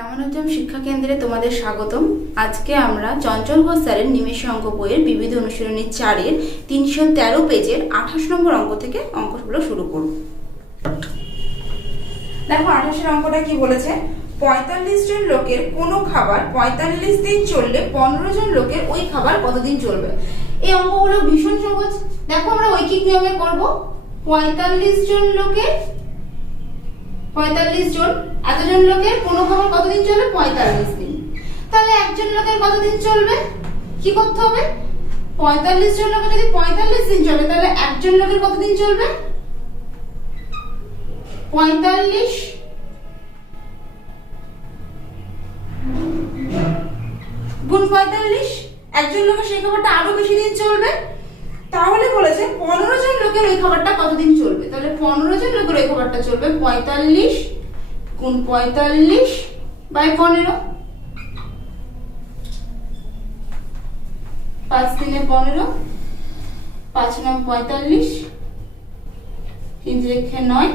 রামানুজম শিক্ষা কেন্দ্রে তোমাদের স্বাগতম। আজকে আমরা চঞ্চল ঘোষ স্যারের নিমেষে অঙ্ক বইয়ের বিবিধ অনুশীলনী 4-এর 313 পেজের 28 নম্বর অঙ্ক থেকে অঙ্কগুলো শুরু করব। দেখো 28 অঙ্কটা কি বলেছে, 45 জন লোকের কোনো খাবার 45 দিন চললে 15 জন লোকের ওই খাবার কতদিন চলবে। এই অঙ্কগুলো ভীষণ সহজ। দেখো আমরা ঐকিক নিয়মে করব। 45 জন লোকের 45 জন, এতজন লোকের কোনো খাবার কতদিন চলবে? 45 দিন। তাহলে একজন লোকের কতদিন চলবে? কি করতে হবে? 45 জন লোকের যদি 45 দিন চলে তাহলে একজন লোকের কতদিন চলবে? 45 গুণ 45, একজন লোকের সেই খাবারটা আরো বেশি দিন চলবে। তাহলে বলেছে 15 জন লোকের ওই খাবারটা কতদিন চলবে। তাহলে 15 জন লোকের ওই খাবারটা চলবে 45 গুণ 45 বাই 15, 5 দিনে 15, 5 9 45, 3 × 9,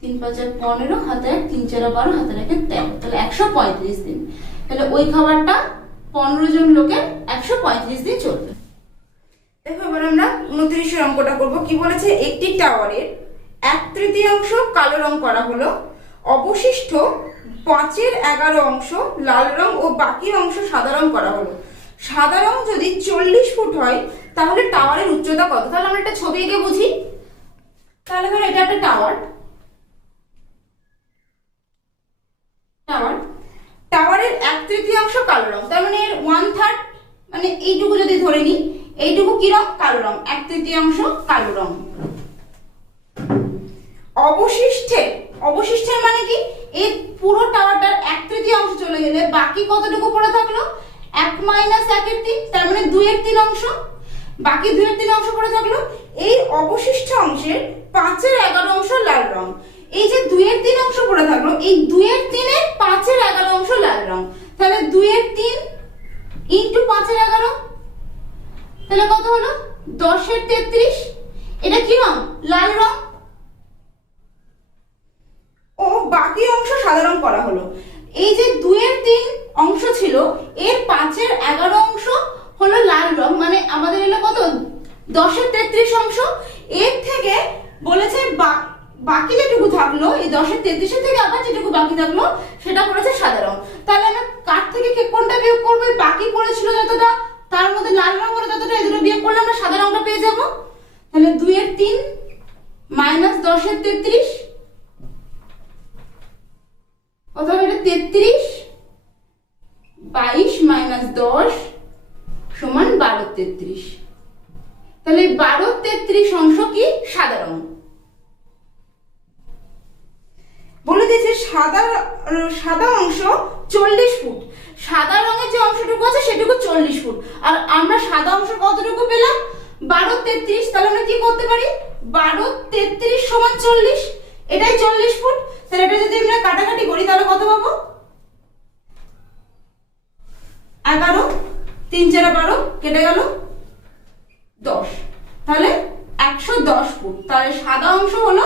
3 5 15, হাতে 3 4 12, হাতে রেখে 13, তাহলে 135 দিন। তাহলে ওই খাবারটা 15 জন লোকের 135 দিন চলবে। দেখো এবার আমরা 29 অঙ্কটা করব। কি বলেছে, একটি টাওয়ারের 1/3 কালো রং করা হলো, অবশিষ্ট 5/11 অংশ লাল রং ও বাকি অংশ সাদা রং করা হলো। সাদা রং যদি 40 ফুট হয় তাহলে টাওয়ারের উচ্চতা কত? তাহলে আমরা একটা ছবি এঁকে বুঝি। তাহলে ধরো এটা একটা টাওয়ার, টাওয়ারের 1/3 কালো রং, তার মানে এর 1/3, মানে এইটুকু যদি ধরে নিই, এইটুকু কি রং? কালো রং, 1/3 কালো রং। অবশিষ্টের মানে কি, এই পুরো টাওয়ারটার 1/3 চলে গেলে বাকি কতটুকু পড়ে থাকলো? 1 - 1/3, তার মানে 2/3 অংশ, বাকি 2/3 অংশ পড়ে থাকলো। এই অবশিষ্ট অংশের 5/11 অংশ লাল রং। এই যে 2/3 অংশ পড়ে থাকলো, এই 2/3 এর 5/11 অংশ লাল রং। তাহলে 2/3 ইনটু 5/11, তাহলে কত হলো? 10/33। এটা কি রং? লাল রং। ও বাকি অংশ সাদা রং করা হলো। এই যে 2/3 অংশ ছিল, এর 5/11 অংশ হলো লাল রং, মানে আমাদের এলো কত? 10/33 অংশ। এর থেকে বলেছে বাকি যেটুকু থাকলো, এই 10/33 থেকে আবার যেটুকু বাকি থাকলো সেটা পড়েছে সাদা রং। তাহলে আমরা কার থেকে কোনটা বিয়োগ করবো? বাকি পড়েছিল যতটা, তার মধ্যে লাল রং হলো ততটা, এই দুটো বিয়োগ করলে আমরা সাদা রংটা পেয়ে যাব। তাহলে 2/3 মাইনাস 10/33, অথবা এটা 33, 22 মাইনাস 10 সমান 12/33। তাহলে 12/33 অংশ কি? সাদা রং। বলে দিয়েছে সাদা অংশ 40 ফুট। সাদা রঙের যে অংশটুকু আছে সেটুকু 40 ফুট, আর আমরা সাদা অংশ কতটুকু পেলাম? 12/33। তাহলে আমরা কি করতে পারি? 12/33 সমান 40, এটাই 40 ফুট। তাহলে এটা যদি আমরা কাটাকাটি করি তাহলে কত পাবো? 11, 3 4 12, কেটে গেল 10, তাহলে 110 ফুট। তাহলে সাদা অংশ হলো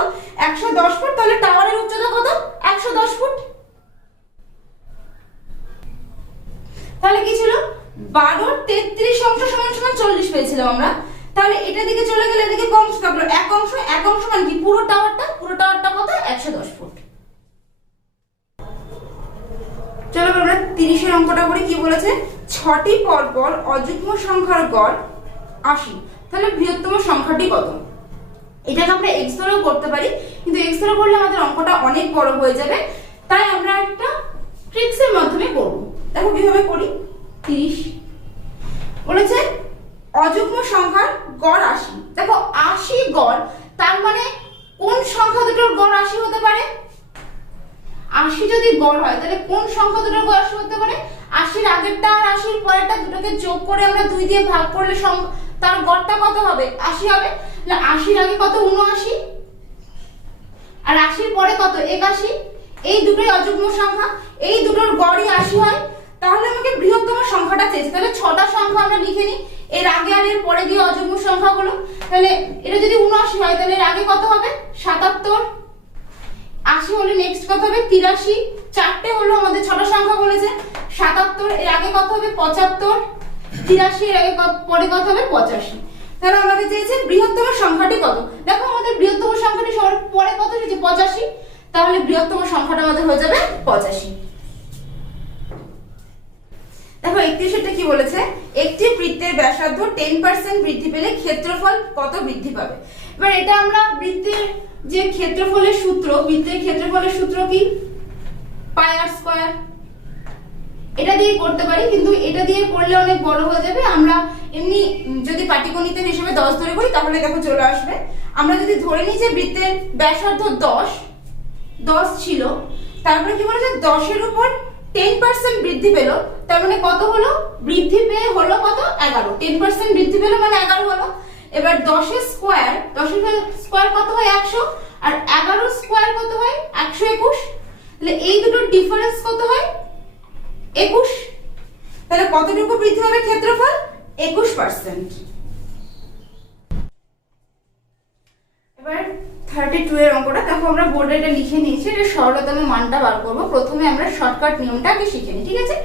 110 ফুট। তাহলে টাওয়ারের উচ্চতা কত? 110 ফুট। তাহলে কি ছিল? 12/33 অংশ সমান 40 পেয়েছিলাম আমরা। তাহলে এটা দিকে চলে গেলে এদিকে কম অংশ থাকলো, এক অংশ মানে কি? পুরো টাওয়ারটা কত? 110 ফুট। চলো আমরা 30 অঙ্কটা করি। কি বলেছে, 6টি পরপর অযুগ্ম সংখ্যার গড় 80, তাহলে বৃহত্তম সংখ্যাটি কত? এটাকে আমরা x ধরেও করতে পারি, কিন্তু x ধরে করলে আমাদের অঙ্কটা অনেক বড় হয়ে যাবে, তাই আমরা একটা ট্রিক্সের মাধ্যমে করব। দেখো কিভাবে করি। 30 বলেছে অযুগ্ম সংখ্যার গড় 80। দেখো 80 গড়, তার মানে কোন সংখ্যা দুটোর গড় 80 হতে পারে? 80 যদি গড় হয় তাহলে কোন সংখ্যা দুটোর গড় 80 হতে পারে? 80-র আগেরটা আর 80-র পরেরটা দুটোকে যোগ করে আমরা 2 দিয়ে ভাগ করলে তার গড়টা কত হবে? 80 হবে। তাহলে 80-র আগে কত? 79, আর 80-র পরে কত? 81। এই দুটোই অযুগ্ম সংখ্যা, এই দুটোর গড়ই 80 হয়। তাহলে আমাকে বৃহত্তম সংখ্যাটা চেয়েছে। তাহলে 6টা সংখ্যা আমরা লিখে নিই, এর আগে আর এর পরে দিয়ে অযুগ্ম সংখ্যাগুলো। তাহলে এটা যদি 79 হয় তাহলে এর আগে কত হবে? 77, 80 হলে নেক্সট কত হবে 83, চারটে হলো আমাদের ছটা সংখ্যা বলেছে। 77 এর আগে কত হবে 75, 83 এর আগে পরে কত হবে 85। তাহলে আমাদের চেয়েছে বৃহত্তম সংখ্যাটি কত। দেখো আমাদের বৃহত্তম সংখ্যাটি সবার পরে কত এসেছে 85, তাহলে বৃহত্তম সংখ্যাটা আমাদের হয়ে যাবে 85। দেখো 31টা কি বলেছে, একটি বৃত্তের ব্যাসার্ধ 10% বৃদ্ধি পেলে ক্ষেত্রফল কত বৃদ্ধি পাবে। এবার এটা আমরা বৃত্তের যে ক্ষেত্রফলের সূত্র, বৃত্তের ক্ষেত্রফলের সূত্র কি পাই আর স্কয়ার, এটা দিয়ে করতে পারি, কিন্তু এটা দিয়ে করলে অনেক বড় হয়ে যাবে। আমরা এমনি যদি পাটিগণিতের হিসেবে 10 ধরে করি তাহলে দেখো চলে আসবে। আমরা যদি ধরে নিই যে বৃত্তের ব্যাসার্ধ 10 ছিল, তারপরে কি বলেছে 10 এর উপর 10% বৃদ্ধি পেল, তার মানে কত হলো, বৃদ্ধি পেয়ে হলো কত 11, 10% বৃদ্ধি পেল মানে 11 হলো। এবার 10 এর স্কয়ার কত হয় 100, আর 11 স্কয়ার কত হয় 121, তাহলে এই দুটোর ডিফারেন্স কত হয় 21। তাহলে কতটুকু বৃদ্ধি হবে ক্ষেত্রফল 21%। এবার 32 এর অঙ্কটা দেখো, আমরা বোর্ডে এটা লিখে নিয়েছি, এটা সরলতম মানটা বার করব। প্রথমে আমরা শর্টকাট নিয়মটা আগে শিখে নিই, ঠিক আছে।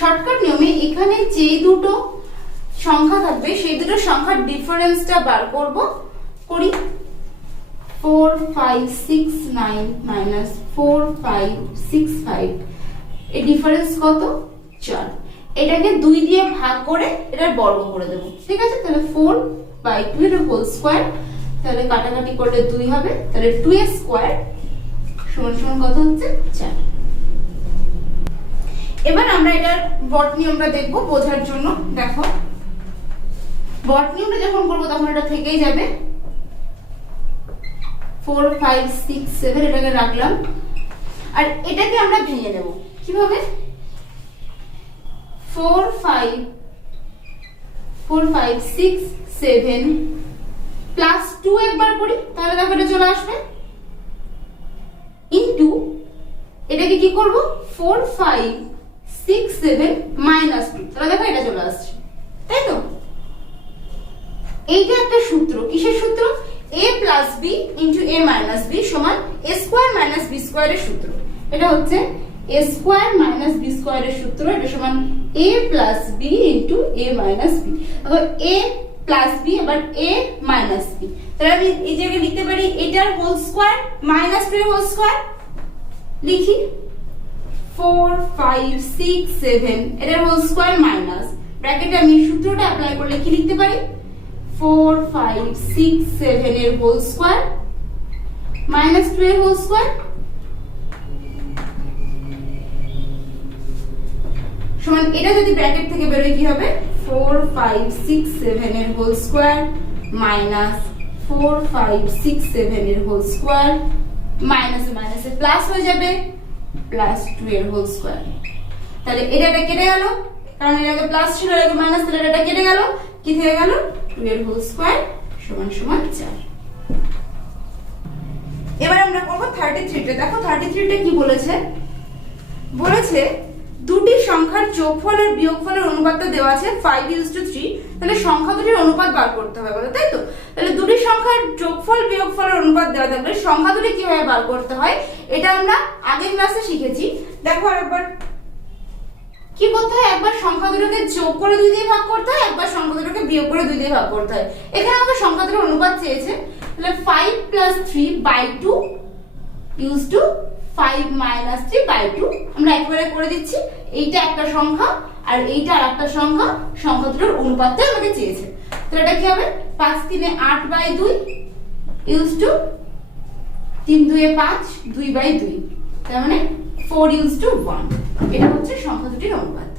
শর্টকাট নিয়মে এখানে যে দুটো সংখ্যা থাকবে সেই দুটো সংখ্যার ডিফারেন্সটা বার করব। করি 4 5 6 9 minus 4 5 6 5, এই ডিফারেন্স কত 4। এটাকে 2 দিয়ে ভাগ করে এটার বর্গ করে দেব, ঠিক আছে। তাহলে 4/2 এর হোল স্কয়ার, তাহলে কাটাকাটি করলে 2 হবে, তাহলে 2 এর স্কয়ার সমান সমান কত হচ্ছে 4। এবার আমরা এটার বট নিয়মটা দেখব বোঝার জন্য। দেখো বট নিয়মটা যখন করব তখন এটা থেকেই যাবে। 4 5 6 7 এটাকে রাখলাম, আর এটাকে আমরা ভেঙে দেব কিভাবে। 4 5 6 7 প্লাস 2 একবার করি, তাহলে দেখো এটা চলে আসবে, ইনটু এটাকে কি করব 4 5 6 7 মাইনাস 2, তাহলে দেখো এটা চলে আসছে, তাই তো। এইটা একটা সূত্র, কিসের সূত্র, a plus b into a minus b সমান a স্কয়ার মাইনাস b স্কয়ারের সূত্র। এটা হচ্ছে a স্কয়ার মাইনাস b স্কয়ারের সূত্র, এটা সমান a plus b into a minus b। দেখো a প্লাস b আবার a মাইনাস b, তাহলে আমি এই জায়গায় লিখতে পারি এটার হোল স্কয়ার মাইনাস 2 এর হোল স্কয়ার। লিখি 4 5 6 7 এটার হোল স্কয়ার মাইনাস, ব্র্যাকেটে আমি সূত্রটা অ্যাপ্লাই করলে কি লিখতে পারি 4 5 6 7 এর হোল স্কয়ার মাইনাস 2 এর হোল স্কয়ার সমান, এটা যদি ব্র্যাকেট থেকে বের হয় কি হবে 4 5 6 7 এর হোল স্কয়ার মাইনাস 4 5 6 7 এর হোল স্কয়ার, মাইনাসে মাইনাসে প্লাস হয়ে যাবে প্লাস 2 এর হোল স্কয়ার। তাহলে এটা কেটে গেল, কারণ এর আগে প্লাস ছিল এর আগে মাইনাস, তাহলে এটা কেটে গেল, কি থেকে গেল 2 এর হোল স্কয়ার সমান সমান 4। এবার আমরা করব 33টা। দেখো 33টা কি বলেছে, বলেছে দুটি সংখ্যার যোগফল আর বিয়োগফলের অনুপাতটা দেওয়া আছে 5:3, তাহলে সংখ্যা দুটির অনুপাত বার করতে হবে বলে, তাই তো। তাহলে দুটি সংখ্যার যোগফল বিয়োগফলের অনুপাত দেওয়া থাকলে সংখ্যা দুটি কিভাবে বার করতে হয় এটা আমরা আগের ক্লাসে শিখেছি। দেখো আরেকবার কি করতে হয়, একবার সংখ্যা দুটোকে যোগ করে 2 দিয়ে ভাগ করতে হয়, একবার সংখ্যা দুটোকে বিয়োগ করে 2 দিয়ে ভাগ করতে হয়। এখানে আমাদের সংখ্যা দুটোর অনুপাত চেয়েছে, তাহলে 5 + 3/2 ইউজ টু 5 - 3/2 আমরা একবারে করে দিচ্ছি। এইটা একটা সংখ্যা আর এইটা আরেকটা সংখ্যা, সংখ্যা দুটোর অনুপাতটা আমাকে চেয়েছে। তো এটা কি হবে 5 × 3 = 8/2 ইউজ টু 3 × 2 = 5 2/2, তার মানে 4 ইউজ টু 1। এটা হচ্ছে সংখ্যা দুটির অনুপাত।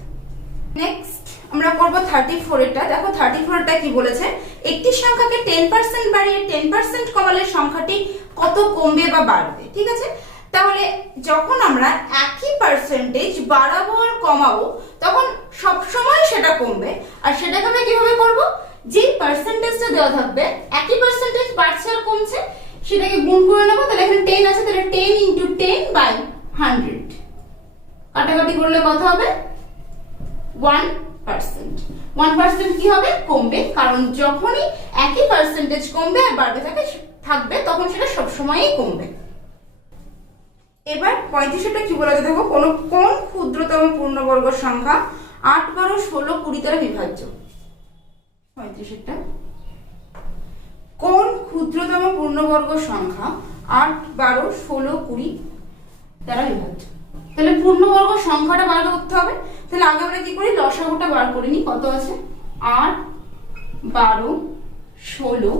নেক্সট আমরা করব 34 এটা। দেখো 34 টা কি বলেছে, একটি সংখ্যাকে 10% বাড়িয়ে 10% কমালে সংখ্যাটি কত কমবে বা বাড়বে, ঠিক আছে। তাহলে যখন আমরা একই পার্সেন্টেজ বাড়াবো আর কমাবো তখন সব সময় সেটা কমবে, আর সেটাকে আমরা কিভাবে করব, যে পার্সেন্টেজটা দেওয়া থাকবে একই পার্সেন্টেজ বাড়ছে আর কমছে সেটাকে গুণ করে নেব। তাহলে এখানে 10 আছে, তাহলে 10 × 10/100, কাটাকাটি করলে কত হবে 1%। 1% কি হবে কমবে, কারণ যখনই একই পার্সেন্টেজ কমবে আর বাড়বে থাকবে তখন সেটা সব সময়ই কমবে। এবার 35টা কি বলা যায় দেখো, কোন ক্ষুদ্রতম পূর্ণবর্গ সংখ্যা 8, 12, 16, 20 দ্বারা বিভাজ্য। 35টা কোন ক্ষুদ্রতম পূর্ণবর্গ সংখ্যা 8, 12, 16, 20 দ্বারা বিভাজ্য। তাহলে পূর্ণবর্গ সংখ্যাটা বার করতে হবে। তাহলে আগে আমরা কি করি, লসাগুটা বার করে নিই। কত আছে? 8, 12, 16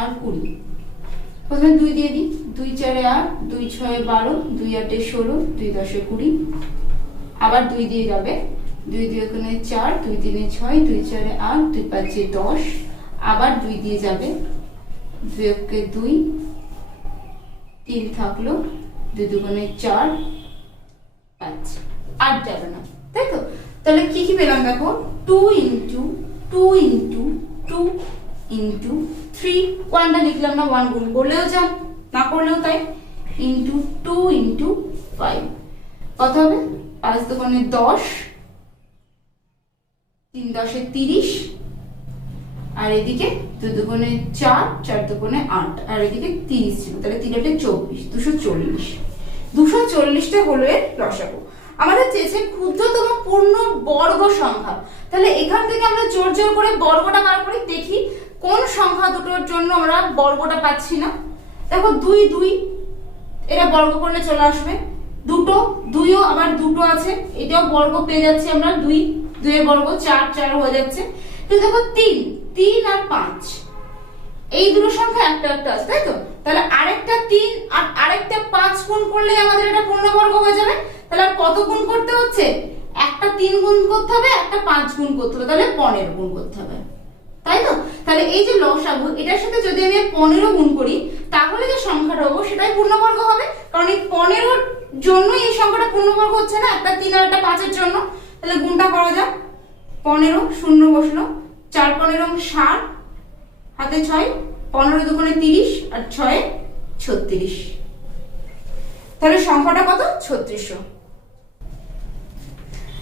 আর 20। প্রথমে 2 দিয়ে দিই। 2 4 8, 2 6 12, 2 8 16, 2 10 20। আবার 2 দিয়ে যাবে, 2 2 4, 2 3 6, 2 4 8, 2 5 10। আবার 2 দিয়ে যাবে, 2 1 2, 3 থাকলো, 2 2 4, 5, 8 যাবে না, তাই তো? তাহলে কি কি পেলাম দেখো, 2 into 2 into 2 into 3, 1টা লিখলাম না, 1 গুণ করলেও যান, না করলেও তাই, into 2 into 5 কত হবে? 5 দুগুণে 10, 3 10 30, আর এদিকে 2 দুগুণে 4, 4 দুগুণে 8, আর এদিকে 30 ছিল, তাহলে 3 8 24, 240। 240টা হলো এর লসাগু। আমাদের চেয়েছে ক্ষুদ্রতম পূর্ণ বর্গ সংখ্যা। তাহলে এখান থেকে আমরা জোর জোর করে বর্গটা বার করি, দেখি কোন সংখ্যা দুটোর জন্য আমরা বর্গটা পাচ্ছি না। দেখো 2 2, এটা বর্গ করলে চলে আসবে। 2 2ও আবার 2 আছে, এটাও বর্গ পেয়ে যাচ্ছি আমরা, 2 2 এর বর্গ 4 4 হয়ে যাচ্ছে। কিন্তু দেখো 3 3 আর 5, এই দুটো সংখ্যা একটা একটা আছে, তাই তো? তাহলে আরেকটা 3 আর আরেকটা 5 গুণ করলে আমাদের এটা পূর্ণবর্গ হয়ে যাবে। তাহলে আর কত গুণ করতে হচ্ছে? একটা 3 গুণ করতে হবে, একটা 5 গুণ করতে হবে, তাহলে 15 গুণ করতে হবে, তাই তো? তাহলে এই যে লসাগু, এটার সাথে যদি আমি 15 গুণ করি, তাহলে যে সংখ্যাটা হবে সেটাই পূর্ণবর্গ হবে। কারণ এই 15 জন্যই এই সংখ্যাটা পূর্ণবর্গ হচ্ছে না, একটা 3 আর একটা 5 এর জন্য। তাহলে গুণটা করা যাক। 15 শূন্য বসলো, 4 15 60, হাতে 6, 15 দুগুণে 30 আর 6 36। তাহলে সংখ্যাটা কত? 3600।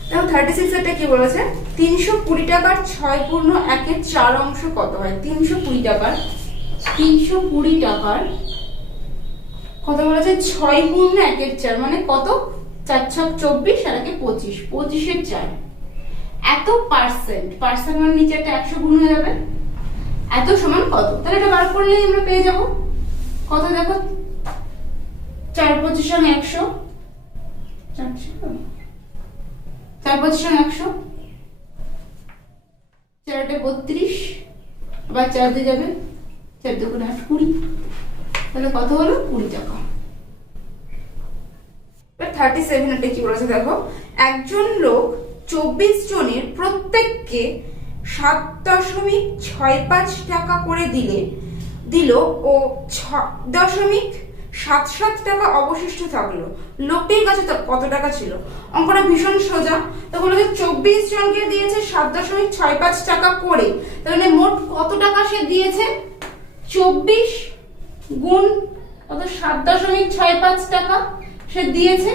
দেখো 36 এরটা কি বলেছে, 320 টাকার 6 পূর্ণ 1 এর 4 অংশ কত হয়? 320 টাকার কত বলেছে? 6 পূর্ণ 1 এর 4 মানে কত? 4 6 24 আর 1 25, 25 এর 4। এত পার্সেন্ট মানে নিচে একটা 100 গুণ হয়ে যাবে। এত সমান কত? তাহলে এটা বার করলেই আমরা পেয়ে যাব। কত দেখো, 4 25 100, 4 25 100, 4 32, আবার 4 দিয়ে যাবে, 4 2 8 20। তাহলে কত হলো? 20 টাকা। 37 এটা কি বলেছে দেখো, একজন লোক 24 জনের প্রত্যেককে 7.65 টাকা করে দিল ও 6.77 টাকা অবশিষ্ট থাকলো। লোকটির কাছে কত টাকা ছিল? অঙ্কটা ভীষণ সোজা। তো বলে যে 24 জনকে দিয়েছে 7.65 টাকা করে, তাহলে মোট কত টাকা সে দিয়েছে? 24 গুণ কত? 7.65 টাকা সে দিয়েছে।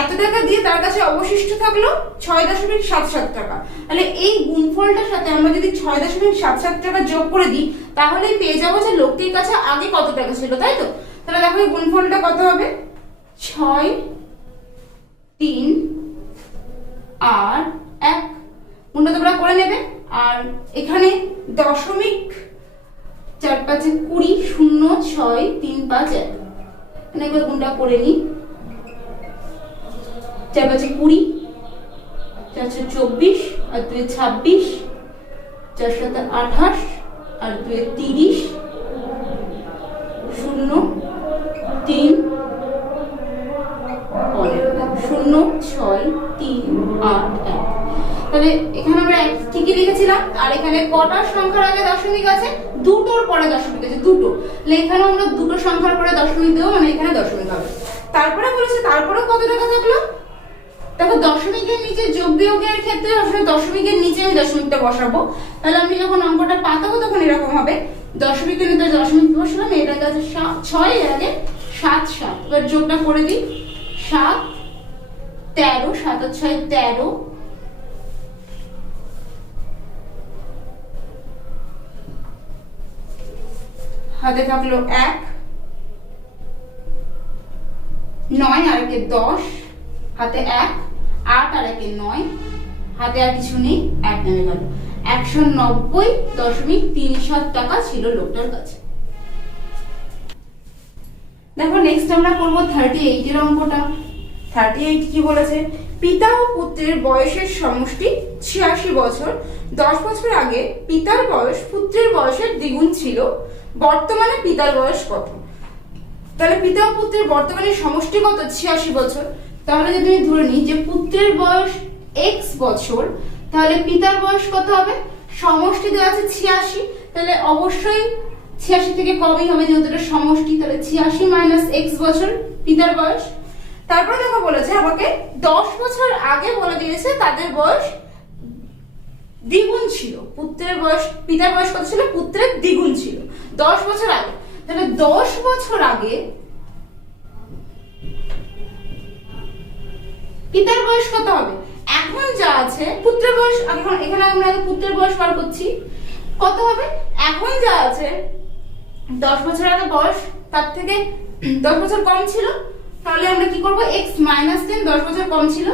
এত টাকা দিয়ে তার কাছে অবশিষ্ট থাকলো 6.77 টাকা। তাহলে এই গুণফলটার সাথে আমরা যদি 6.77 টাকা যোগ করে দিই, তাহলেই পেয়ে যাবো যে লোকটির কাছে আগে কত টাকা ছিল, তাই তো? তাহলে দেখো এই গুণফলটা কত হবে? 6 3 আর 1, গুণটা তোমরা করে নেবে। আর এখানে দশমিক 4 5 20, 0 6 3 5 1, এখানে গুণটা করে নিই। 4 5 20, 4 24 আর 2 26, 4 7 28 আর 2 30, 0 3 0 6 3 8 1। তাহলে এখানে আমরা কি কি লিখেছিলাম? আর এখানে কটা সংখ্যার আগে দশমিক আছে? দুটোর পরে দশমিক আছে, দুটো। তাহলে এখানে আমরা দুটো সংখ্যার পরে দশমিক দেবো, মানে এখানে দশমিক হবে। তারপরে বলেছে তারপরে কত টাকা থাকলো। দেখো দশমিকের নিচে যোগ বিয়োগের ক্ষেত্রে আসলে দশমিকের নিচে আমি দশমিকটা বসাবো। তাহলে আমি যখন অঙ্কটা পাতাবো তখন এরকম হবে, দশমিকের নিচে দশমিক বসালাম, এটা আছে 6, এর আগে 7 7। এবার যোগটা করে দিই, 7 13, 7 আর 6 13, হাতে থাকলো 1, 9 আর একে 10, হাতে 1, 8 আর একে 9, হাতে আর কিছু নেই, 1 নেমে গেল। 190.37 টাকা ছিল লোকটার কাছে। দেখো নেক্সট আমরা করব 38 এর অঙ্কটা। 38 কি বলেছে? পিতা ও পুত্রের বয়সের সমষ্টি 86 বছর। 10 বছর আগে পিতার বয়স পুত্রের বয়সের দ্বিগুণ ছিল, বর্তমানে পিতার বয়স কত? তাহলে পিতা ও পুত্রের বর্তমানে সমষ্টি কত? 86 বছর। তাহলে যদি আমি ধরে নিই যে পুত্রের বয়স x বছর, তাহলে পিতার বয়স কত হবে? সমষ্টি দেওয়া আছে 86, তাহলে অবশ্যই 86 থেকে কমই হবে যেহেতু এটা সমষ্টি, তাহলে 86 মাইনাস x বছর পিতার বয়স। তারপর দেখো বলেছে আমাকে 10 বছর আগে বলে দিয়েছে তাদের বয়স দ্বিগুণ ছিল, পুত্রের বয়স, পিতার বয়স কত ছিল? পুত্রের দ্বিগুণ ছিল 10 বছর আগে। তাহলে 10 বছর আগে পিতার বয়স কত হবে? এখন যা আছে পুত্রের বয়স, এখন এখানে আমরা পুত্রের বয়স বার করছি, কত হবে? এখন যা আছে 10 বছর আগে বয়স তার থেকে 10 বছর কম ছিল, তাহলে আমরা কি করব? x মাইনাস 10, 10 বছর কম ছিল,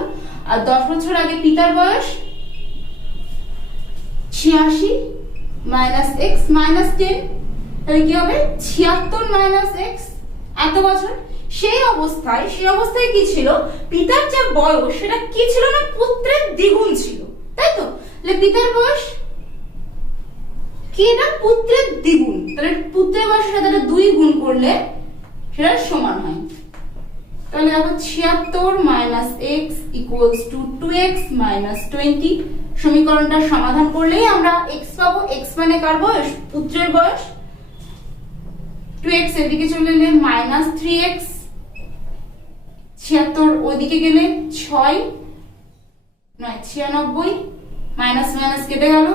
আর 10 বছর আগে পিতার বয়স 86 মাইনাস x মাইনাস 10, তাহলে কি হবে? 76 মাইনাস x, এত বছর। সেই অবস্থায় কি ছিল? পিতার যে বয়স সেটা কি ছিল না? পুত্রের দ্বিগুণ ছিল, তাই তো? তাহলে পিতার বয়স কি? এটা পুত্রের দ্বিগুণ, তাহলে পুত্রের বয়সের সাথে 2 গুণ করলে সেটা সমান হয়। তাহলে দেখো 76 minus x equals two 2x minus 20। সমীকরণটা সমাধান করলেই আমরা x পাবো। x মানে কার বয়স? পুত্রের বয়স। 2x এদিকে চলে এলে মাইনাস 3x, 76 ওইদিকে গেলে 6 নয় 96, মাইনাস মাইনাস কেটে গেল,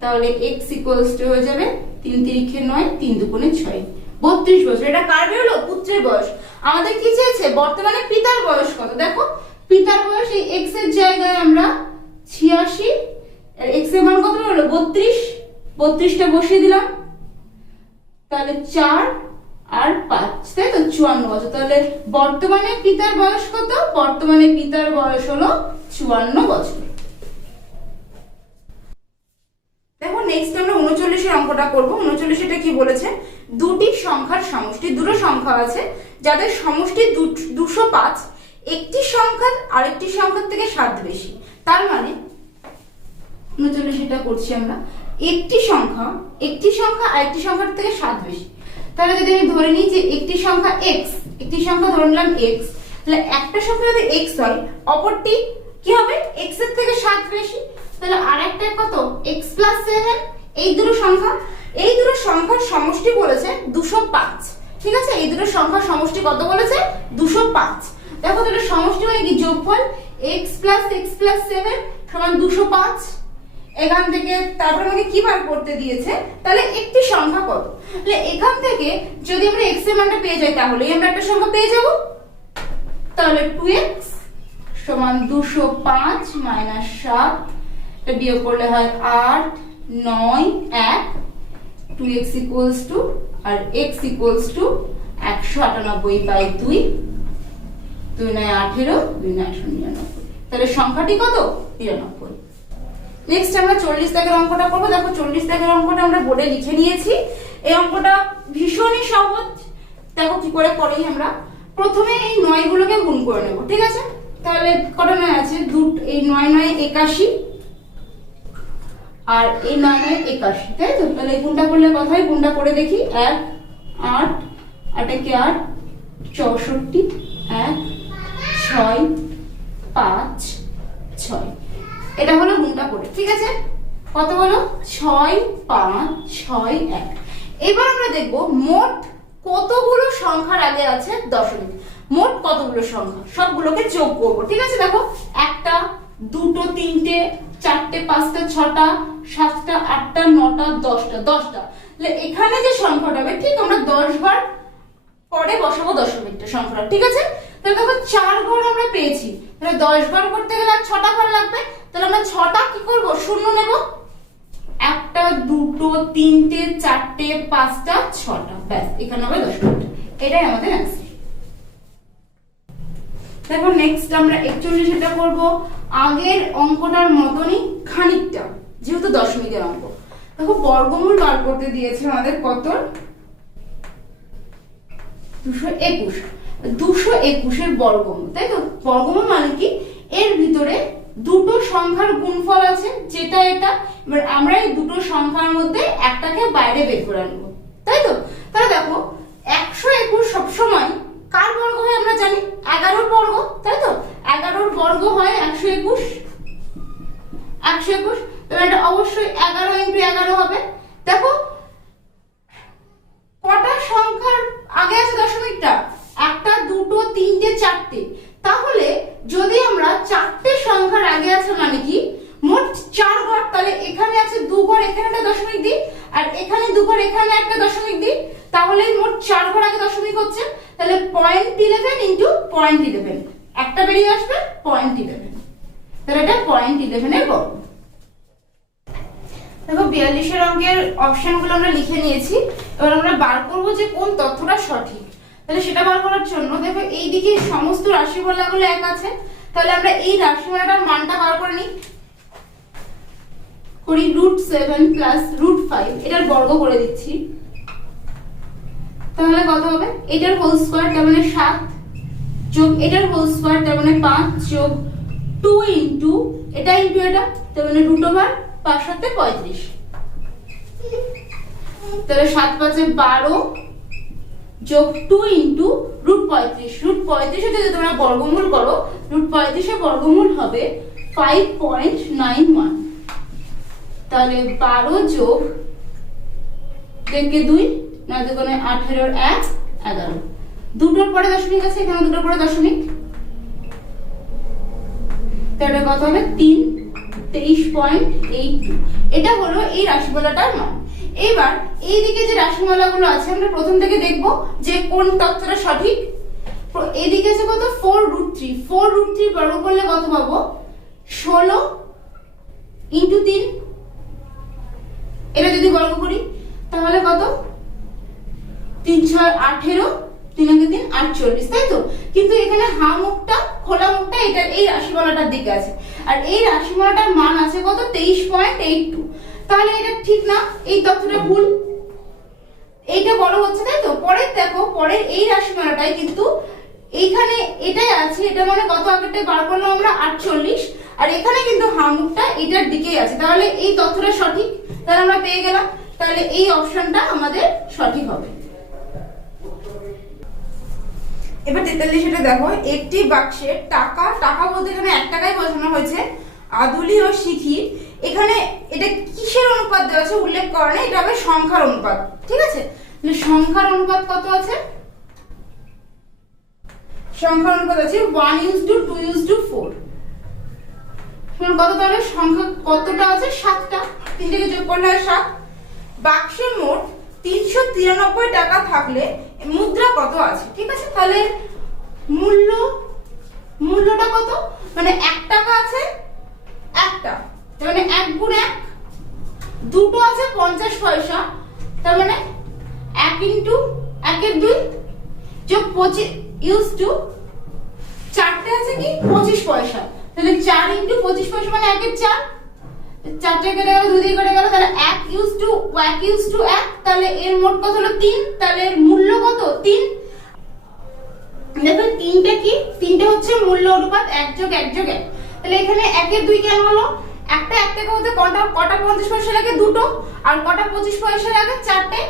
তাহলে x ইকুয়ালস টু হয়ে যাবে 3 তিরিখে 9, 3 দুগুণে 6, 32 বছর। এটা কার বেরোলো? পুত্রের বয়স। আমাদের কি চেয়েছে? বর্তমানে পিতার বয়স কত? দেখো পিতার বয়স এই x এর জায়গায় আমরা 86, আর x এর মান কত হলো? 32, 32টা বসিয়ে দিলাম, তাহলে 4 আর 5, তাই তো 54 বছর। তাহলে বর্তমানে পিতার বয়স কত? বর্তমানে পিতার বয়স হলো 54 বছর। দেখো নেক্সট আমরা 39 এর অঙ্কটা করব। 39 এটা কি বলেছে? দুটি সংখ্যার সমষ্টি, দুটো সংখ্যা আছে যাদের সমষ্টি 205, একটি সংখ্যা আরেকটি সংখ্যার থেকে 7 বেশি। তার মানে 39 এটা করছি আমরা, একটি সংখ্যা আরেকটি সংখ্যার থেকে 7 বেশি। তাহলে যদি আমি ধরে নিই যে একটি সংখ্যা x, একটি সংখ্যা ধরে নিলাম x, তাহলে একটা সংখ্যা যদি x হয়, অপরটি কি হবে? x এর থেকে 7 বেশি, তাহলে আরেকটা কত? x plus 7। এই দুটো সংখ্যার সমষ্টি বলেছে 205, ঠিক আছে? এই দুটো সংখ্যার সমষ্টি কত বলেছে? 205। দেখো তাহলে সমষ্টি মানে কি? যোগফল x প্লাস 7 সমান 205। এখান থেকে তারপর আমাকে কি বার করতে দিয়েছে? তাহলে একটি সংখ্যা কত? তাহলে এখান থেকে যদি আমরা x এর মানটা পেয়ে যাই তাহলেই আমরা একটা সংখ্যা পেয়ে যাব। তাহলে 2x সমান 205 মাইনাস 7, এটা বিয়োগ করলে হয় 8, 9, 1, 2x ইকুয়ালস টু, আর x ইকুয়ালস টু 198/2, 2 9 18, 2 9 99। তাহলে সংখ্যাটি কত? 99। নেক্সট আমরা 40 দাগের অঙ্কটা করব। দেখো 40 দাগের অঙ্কটা আমরা বোর্ডে লিখে নিয়েছি। এই অঙ্কটা ভীষণই সহজ। দেখো কি করে করি আমরা। প্রথমে এই 9 গুলোকে গুণ করে নেব, ঠিক আছে? তাহলে কটা 9 আছে? এই 9 9 81, আর এই 9 9 81, তাই তো? তাহলে গুণটা করলে কত হয়? গুণটা করে দেখি। 1 8 8 একে 8, 64, 1 6 5 6। এটা হলো গুণটা করে, ঠিক আছে? কত হলো? 6 5 6 1। এবার আমরা দেখব মোট কতগুলো সংখ্যার আগে আছে দশমিক। মোট কতগুলো সংখ্যা, সবগুলোকে যোগ করব, ঠিক আছে? দেখো 1টা 2টো 3টে 4টে 5টা 6টা 7টা 8টা 9টা 10টা 10টা। তাহলে এখানে যে সংখ্যাটা হবে ঠিক আমরা 10 বার পরে বসাবো দশমিকটা সংখ্যাটা, ঠিক আছে? তাহলে দেখো 4 ঘর আমরা পেয়েছি, তাহলে 10 বার করতে গেলে আর 6টা ঘর লাগবে। তাহলে আমরা 6টা কি করব? শূন্য নেব। 1টা 2টো 3টে 4টে 5টা 6টা, ব্যাস এখানে হবে দশমিকটা। এটাই আমাদের অ্যান্সার। দেখো নেক্সট আমরা 41 এটা করব আগের অঙ্কটার মতনই খানিকটা, যেহেতু দশমিকের অঙ্ক। দেখো বর্গমূল বার করতে দিয়েছে আমাদের কত, 221। 221 এর বর্গমূল, তাই তো? বর্গমূল মানে কি, এর ভিতরে দুটো সংখ্যার গুণফল আছে, যেটা এটা। এবার আমরা এই দুটো সংখ্যার মধ্যে একটাকে বাইরে বের করে আনবো, তাই তো? তাহলে দেখো 121 সবসময় কার বর্গ হয় আমরা জানি, 11 বর্গ, তাই তো? 11 বর্গ হয় 121। তাহলে এটা অবশ্যই 11 × 11 হবে। দেখো কটা সংখ্যার আগে আছে দশমিকটা, একটা, দুটো, তিনটে, চারটে। তাহলে যদি আমরা চারটে সংখ্যার আগে আছে মানে কি মোট 4 ঘর, তাহলে এখানে আছে 2 ঘর, এখানে একটা দশমিক দিই, আর এখানে 2 ঘর, এখানে একটা দশমিক দিই, তাহলে মোট 4 ঘর আগে দশমিক হচ্ছে। তাহলে 0.11 × 0.11, একটা বেরিয়ে আসবে 0.11। তাহলে এটা 0.11 এর বর্গ। দেখো 42 এর অঙ্কের অপশনগুলো আমরা লিখে নিয়েছি। এবার আমরা বার করব যে কোন তথ্যটা সঠিক। তাহলে সেটা বার করার জন্য দেখো এই দিকে সমস্ত রাশিমালাগুলো এক আছে, তাহলে আমরা এই রাশিমালাটার মানটা বার করে নিই। করি √7 + √5, এটার বর্গ করে দিচ্ছি। তাহলে কত হবে, এটার হোল স্কয়ার তার মানে 7 যোগ এটার হোল স্কয়ার তার মানে 5 যোগ 2 ইনটু এটা ইনটু এটা তার মানে √5 7 35। তাহলে 7 5 12 যোগ 2 ইনটু √35। √35 যদি তোমরা বর্গমূল করো, √35 এর বর্গমূল হবে 5.91। তাহলে 12 যোগ 2 9 2 18 1 11, দুটোর পরে দশমিক আছে, এখানে দুটোর পরে দশমিক। তাহলে কত হবে 23.82। এটা হলো এই রাশিমালাটার মান। এবার এইদিকে যে রাশিমালাগুলো আছে আমরা প্রথম থেকে দেখব যে কোন তথ্যটা সঠিক। এইদিকে আছে কত 4√3, 4√3 বর্গ করলে কত পাবো 16 × 3। এটা যদি বর্গ করি তাহলে কত 3 6 18, 3 × 3 48, তাই তো? কিন্তু এখানে হা মুখটা খোলা মুখটা এটা এই রাশিমালাটার দিকে আছে, আর এই রাশিমালাটার মান আছে কত 23.82। তাহলে এটা ঠিক না, এই তথ্যটা ভুল, এইটা বড় হচ্ছে, তাই তো? পরে দেখো পরে এই রাশিমালাটাই কিন্তু এইখানে এটাই আছে, এটা মানে কত আগেরটা বার করলাম আমরা 48, আর এখানে কিন্তু হা মুখটা এটার দিকেই আছে। তাহলে এই তথ্যটা সঠিক, তাহলে আমরা পেয়ে গেলাম। তাহলে এই অপশনটা আমাদের সঠিক হবে। এবার 43 এটা দেখো, একটি বাক্সে টাকা বলতে এখানে 1 টাকাই বোঝানো হয়েছে, আদুলি ও শিখি। এখানে এটা কিসের অনুপাত দেওয়া আছে উল্লেখ করা নেই, এটা হবে সংখ্যার অনুপাত, ঠিক আছে? তাহলে সংখ্যার অনুপাত কত আছে, সংখ্যার অনুপাত আছে 1:2:4। কত, তাহলে সংখ্যা কতটা আছে 7টা, 3 থেকে যোগ করলে হয় 7। বাক্সে মোট 393 টাকা থাকলে মুদ্রা কত আছে, ঠিক আছে? তাহলে মূল্যটা কত, মানে 1 টাকা আছে একটা, তার মানে 1 × 1, দুটো আছে 50 পয়সা, তার মানে 1 × 1 2 যোগ 25 ইউজ টু, চারটে আছে কি 25 পয়সা, তাহলে 4 × 25 পয়সা মানে 1 এর 4, 4 টা কেটে গেল, 2 দিয়ে কেটে গেল, তাহলে 1 ইউজ টু 1, তাহলে এর মোট কত হলো 3, তাহলে এর মূল্য কত 3। দেখো 3টা কি, 3টা হচ্ছে মূল্য অনুপাত 1 যোগ 1 যোগ 1। তাহলে এখানে 1 এর 2 কেন হলো, একটা 1 টাকা হতে কটা 50 পয়সা লাগে, দুটো, আর কটা 25 পয়সা লাগে, চারটে।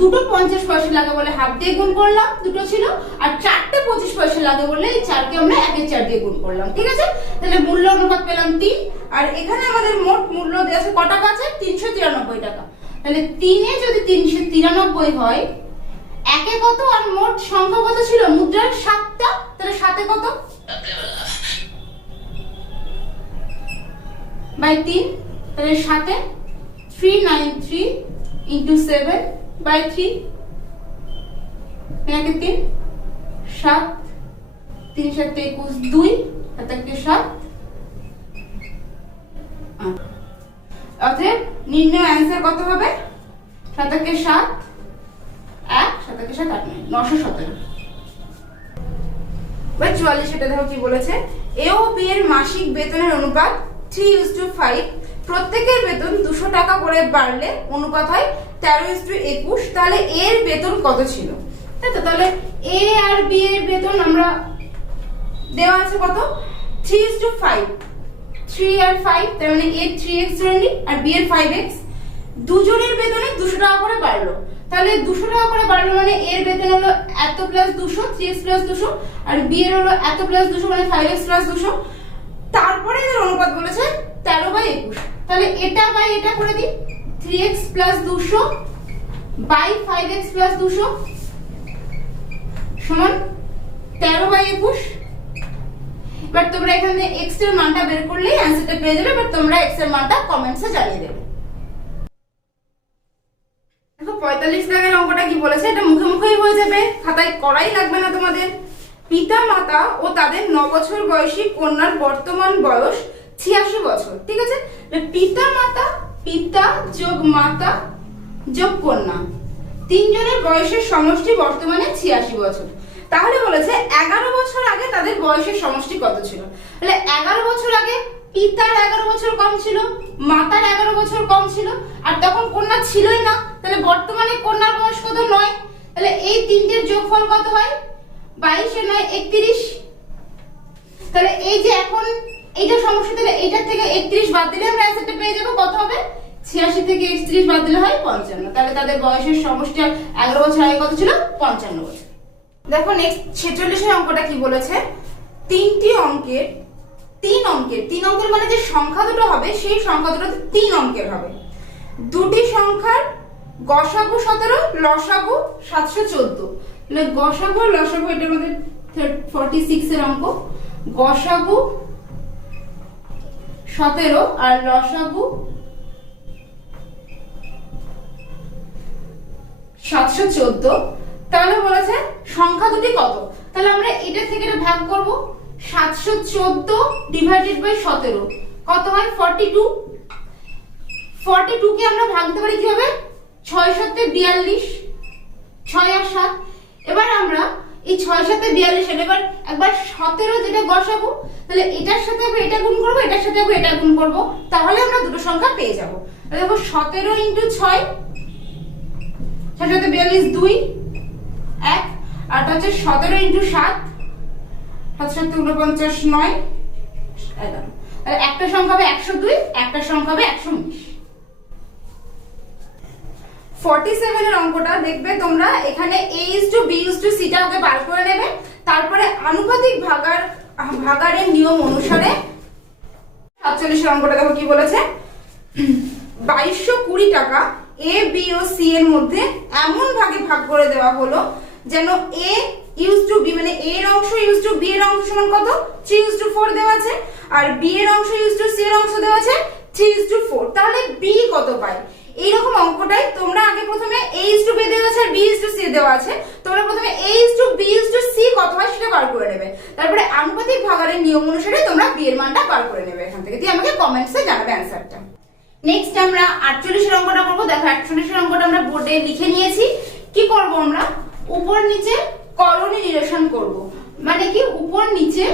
দুটো 50 পয়সা লাগে বলে হাফ দিয়ে গুণ করলাম, দুটো ছিল, আর চারটে 25 পয়সা লাগে বলে এই 4 কে আমরা 1 এর 4 দিয়ে গুণ করলাম, ঠিক আছে? তাহলে মূল্য অনুপাত পেলাম 3, আর এখানে আমাদের মোট মূল্য দেওয়া আছে কত টাকা আছে 393 টাকা। তাহলে 3 এ যদি 393 হয়, 1 এ কত, আর মোট সংখ্যা কত ছিল মুদ্রার 7টা, তাহলে 7 এ কত বাই 3, তাহলে 7 এ 393 × 7 বাই 3, 1 3 7, 3 7 21 2, 7 1 7। অতএব নির্ণয় অ্যানসার কত হবে 7 1 7 1, 7 1 7 8 9, 917। বা 44, এটা দেখো কি বলেছে, এ ও বি এর মাসিক বেতনের অনুপাত 3:5, প্রত্যেকের বেতন 200 টাকা করে বাড়লে অনুপাত হয় 13:21, তাহলে এর বেতন কত ছিল? তাই তো, তাহলে এ আর বি এর বেতন আমরা দেওয়া আছে কত, 3:5, 3 আর 5, তার মানে এর 3x ধরে নি আর বি এর 5x, দুজনের বেতনে 200 টাকা করে বাড়লো, তাহলে 200 টাকা করে বাড়লো মানে এর বেতন হলো এত প্লাস 200, 3x প্লাস 200, আর বি এর হলো এত প্লাস 200 মানে 5x প্লাস 200, তারপরে এর অনুপাত বলেছে 13/21, তাহলে এটা বাই এটা করে দিই, 3x plus 200 by 5x plus 200 সমান 13/21। এবার তোমরা এখানে x এর মানটা বের করলেই অ্যানসারটা পেয়ে যাবে, বাট তোমরা x এর মানটা কমেন্টসে জানিয়ে দেবে। দেখো 45 দাগের অঙ্কটা কি বলেছে, এটা মুখে মুখেই হয়ে যাবে, খাতায় করাই লাগবে না তোমাদের। পিতা মাতা ও তাদের 9 বছর বয়সী কন্যার বর্তমান বয়স 86 বছর, ঠিক আছে? পিতা মাতা, পিতা যোগ মাতা যোগ কন্যা, তিনজনের বয়সের সমষ্টি বর্তমানে 86 বছর। তাহলে বলেছে 11 বছর আগে তাদের বয়সের সমষ্টি কত ছিল? তাহলে 11 বছর আগে পিতার 11 বছর কম ছিল, মাতার 11 বছর কম ছিল, আর তখন কন্যা ছিলই না, তাহলে বর্তমানে কন্যার বয়স কত? 9। তাহলে এই তিনটের যোগফল কত হয়? 22 এর 9 31। তাহলে এই যে এখন এইটা সমস্যা, তাহলে এইটার থেকে 31 বাদ দিলে আমরা অ্যান্সারটা পেয়ে যাব, কত হবে? 86 থেকে 31 বাদ দিলে হয় 55। তাহলে তাদের বয়সের সমষ্টি 11 বছর আগে কত ছিল? 55 বছর। দেখো নেক্সট 46 এর অঙ্কটা কি বলেছে, তিন অঙ্কের মানে যে সংখ্যা দুটো হবে সেই সংখ্যা দুটো 3 অঙ্কের হবে। দুটি সংখ্যার গসাগু 17, লসাগু 714। তাহলে গসাগু আর লসাগু, এটার মধ্যে 46 এর অঙ্ক, গসাগু 17 আর লসাগু 714। তাহলে বলেছে সংখ্যা দুটি কত? তাহলে আমরা এটা থেকে এটা ভাগ করব, 714 ডিভাইডেড বাই 17 কত হয়? 42। 42 কে আমরা ভাগ দিতে পারি কিভাবে? 6 7 42, 6 আর 7। এবার আমরা এই 6 7 42 এর এবার একবার 17 যেটা গসাগু, তাহলে এটার সাথে আমরা এটা গুণ করব, এটার সাথে আমরা এটা গুণ করব, তাহলে আমরা দুটো সংখ্যা পেয়ে যাব। দেখো 17 * 6, 6 7 42 2 1, আর এটা হচ্ছে 17 * 7, 7 7 49 9 11। তাহলে একটা সংখ্যা হবে 102, একটা সংখ্যা হবে 119। 47 এর অঙ্কটা দেখবে তোমরা, এখানে a:b:c টা আগে বার করে নেবে, তারপরে আনুপাতিক ভাগাড়ের নিয়ম অনুসারে 47 এর অঙ্কটা দেখো কি বলেছে, 2220 টাকা a b ও c এর মধ্যে এমন ভাগে ভাগ করে দেওয়া হলো যেন a used to b মানে a এর অংশ used to b এর অংশ সমান কত? 3:4 দেওয়া আছে, আর b এর অংশ used to c এর অংশ দেওয়া আছে 3:4। তাহলে b কত পাই? এইরকম অঙ্কটাই তোমরা আগে প্রথমে a used to b দেওয়া আছে আর b used to c দেওয়া আছে, তোমরা প্রথমে a used to b used to c কত হয় সেটা বার করে নেবে, তারপরে আনুপাতিক ভাগাড়ের নিয়ম অনুসারে তোমরা b এর মানটা বার করে নেবে। এখান থেকে দিয়ে আমাকে কমেন্টসে জানাবে অ্যানসারটা। নেক্সট আমরা 48 এর অঙ্কটা করব। দেখো 48 এর অঙ্কটা আমরা বোর্ডে লিখে নিয়েছি। কি করব আমরা? উপর নিচে করণী নিরসন করব। মানে কি, উপর নিচে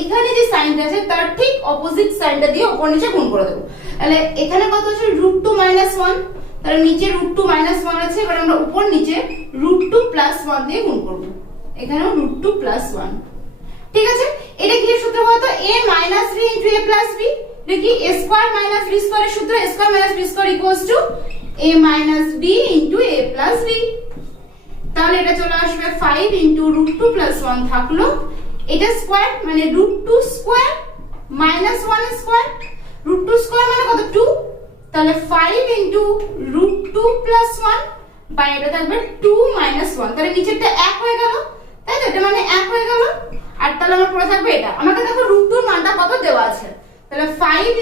এখানে যে সাইনটা আছে তার ঠিক অপোজিট সাইনটা দিয়ে উপর নিচে গুণ করে দেব। তাহলে এখানে কত আছে? √2 - 1, তাহলে নিচে √2 - 1 আছে, এবার আমরা উপর নিচে √2 + 1 দিয়ে গুণ করব। এখানেও √2 + 1, ঠিক আছে? এটা কি সূত্র বলতো? a - b * a + b, দেখি a² - b² এর সূত্র, a² - b² a - b * a + b। তাহলে এটা চলে আসবে 5 * √2 + 1 থাকলো, এটা স্কয়ার মানে √2² - 1² √2² মানে কত? 2। তাহলে 5 * √2 + 1 বাই এটা থাকবে 2 - 1, তাহলে নিচেরটা 1 হয়ে গেল, তাই তো? এটা মানে 1 হয়ে গেল, আর তাহলে আমার পড়ে থাকবে এটা। আমাকে দেখো √2 এর মানটা কত দেওয়া আছে, তাহলে 5 *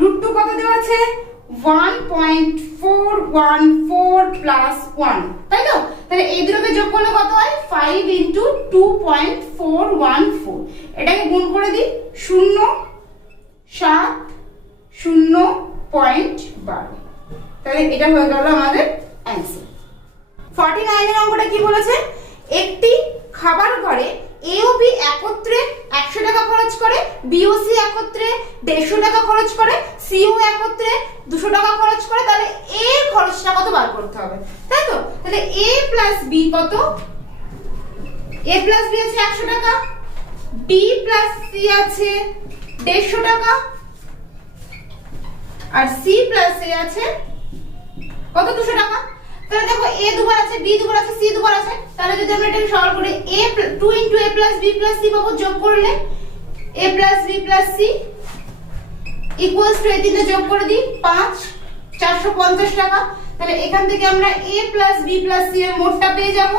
√2 কত দেওয়া আছে? 1.414 + 1, তাই তো? তাহলে এই দুটোকে যোগ করলে কত হয়? 5 * 2.414। এটাকে গুণ করে দিই, 0 7 0.12, তাহলে এটা হয়ে গেল আমাদের অ্যানসার। 49 এর অঙ্কটা কি বলেছে? একটি খাবার ঘরে এ ও বি একত্রে 100 টাকা খরচ করে, বি ও সি একত্রে 150 টাকা খরচ করে, সি ও একত্রে 200 টাকা খরচ করে, তাহলে এ এর খরচটা কত বার করতে হবে, তাই তো? তাহলে এ প্লাস বি কত? এ প্লাস বি আছে 100 টাকা, বি প্লাস সি আছে 150 টাকা, আর সি প্লাস এ আছে কত? 200 টাকা। তাহলে দেখো এ দুবার আছে, বি দুবার আছে, সি দুবার আছে, তাহলে যদি আমরা এটাকে সরল করি a 2 * a + b + c পাবো, যোগ করলে a + b + c equals to এই তিনটা যোগ করে দিই 5 450 টাকা। তাহলে এখান থেকে আমরা a + b + c এর মোটটা পেয়ে যাব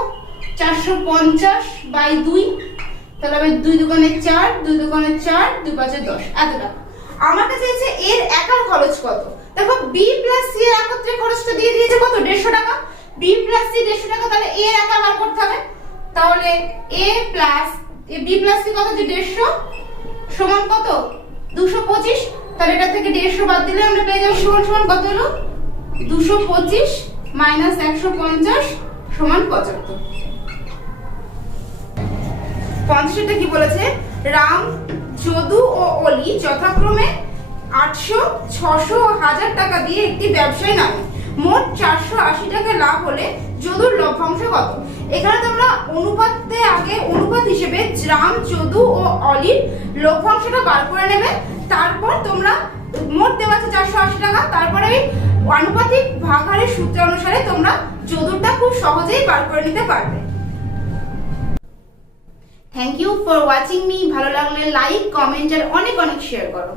450/2। তাহলে হবে 2 দুগুণে 4, 2 দুগুণে 4, 2 5 10, এত টাকা। আমার কাছে আছে এর একার খরচ কত। দেখো b + c এর একত্রে খরচটা দিয়ে দিয়েছে কত? 150 টাকা। b + c 150 টাকা, তাহলে a এর একা বার করতে হবে। তাহলে a + b + c কত? যে 150 সমান কত? 225। তাহলে এটা থেকে 150 বাদ দিলে আমরা পেয়ে যাব সমান কত হলো? 225 - 150 সমান 75। 50টা কি বলেছে? রাম, যদু ও অলি যথাক্রমে 800, 600 ও 1000 টাকা দিয়ে একটি ব্যবসায় নামে। মোট 480 টাকা লাভ হলে যদুর লভ্যাংশ কত? এখানে তোমরা অনুপাতে আগে অনুপাত হিসেবে রাম, যদু ও অলির লভ্যাংশটা বার করে নেবে। তারপর তোমরা মোট দেওয়া আছে 480 টাকা, তারপরে এই আনুপাতিক ভাগাহারের সূত্র অনুসারে তোমরা যদুরটা খুব সহজেই বার করে নিতে পারবে। Thank you for watching me. ভালো লাগলে লাইক, কমেন্ট আর অনেক শেয়ার করো।